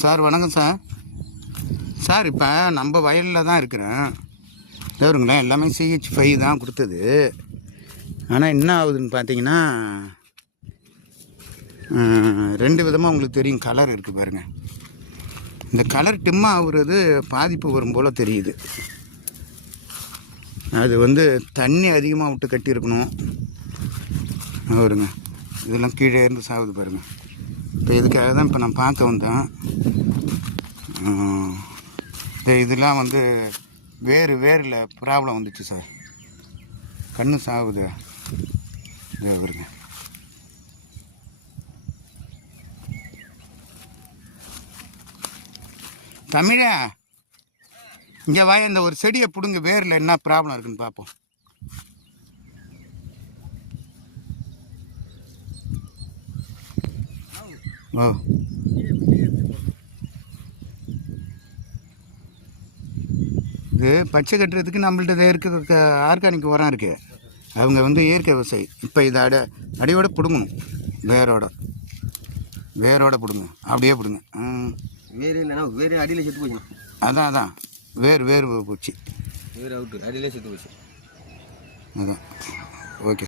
Sir வணக்கம் sir. Sir இப்போ நம்ம வயலில் தான் இருக்கிறேன். தேவருங்களேன், எல்லாமே CH5 தான் கொடுத்தது. ஆனால் என்ன ஆகுதுன்னு பார்த்தீங்கன்னா, ரெண்டு விதமாக உங்களுக்கு தெரியும். கலர் இருக்குது பாருங்கள். இந்த கலர் டிம்மா ஆகுறது பாதிப்பு வரும் போல் தெரியுது. அது தண்ணி அதிகமாக விட்டு கட்டியிருக்கணும். வருங்க, இதெல்லாம் கீழே இருந்து சாகுது பாருங்கள். இப்போ இதுக்காக தான் இப்போ நான் பார்க்க வந்தேன். இதெல்லாம் வேரில் ப்ராப்ளம் வந்துச்சு சார். கண்ணு சாகுது. வருங்க, தமிழா இங்கே வாய, இந்த ஒரு செடியை பிடுங்க, வேரில் என்ன ப்ராப்ளம் இருக்குன்னு பார்ப்போம். ஓ, இது பச்சை கட்டுறதுக்கு நம்மள்ட்ட இருக்குது, ஆர்கானிக் உரம் இருக்குது. அவங்க இயற்கை விவசாயி. இப்போ இதை அடியோட பிடுங்கணும். வேரோட பிடுங்க, அப்படியே பிடுங்க. வேறு இல்லைன்னா வேறு அடியில் செத்து போச்சு. அதான் வேறு போச்சு. வேறு அவுட்டு அடியிலே செத்து போச்சு. அதான். ஓகே.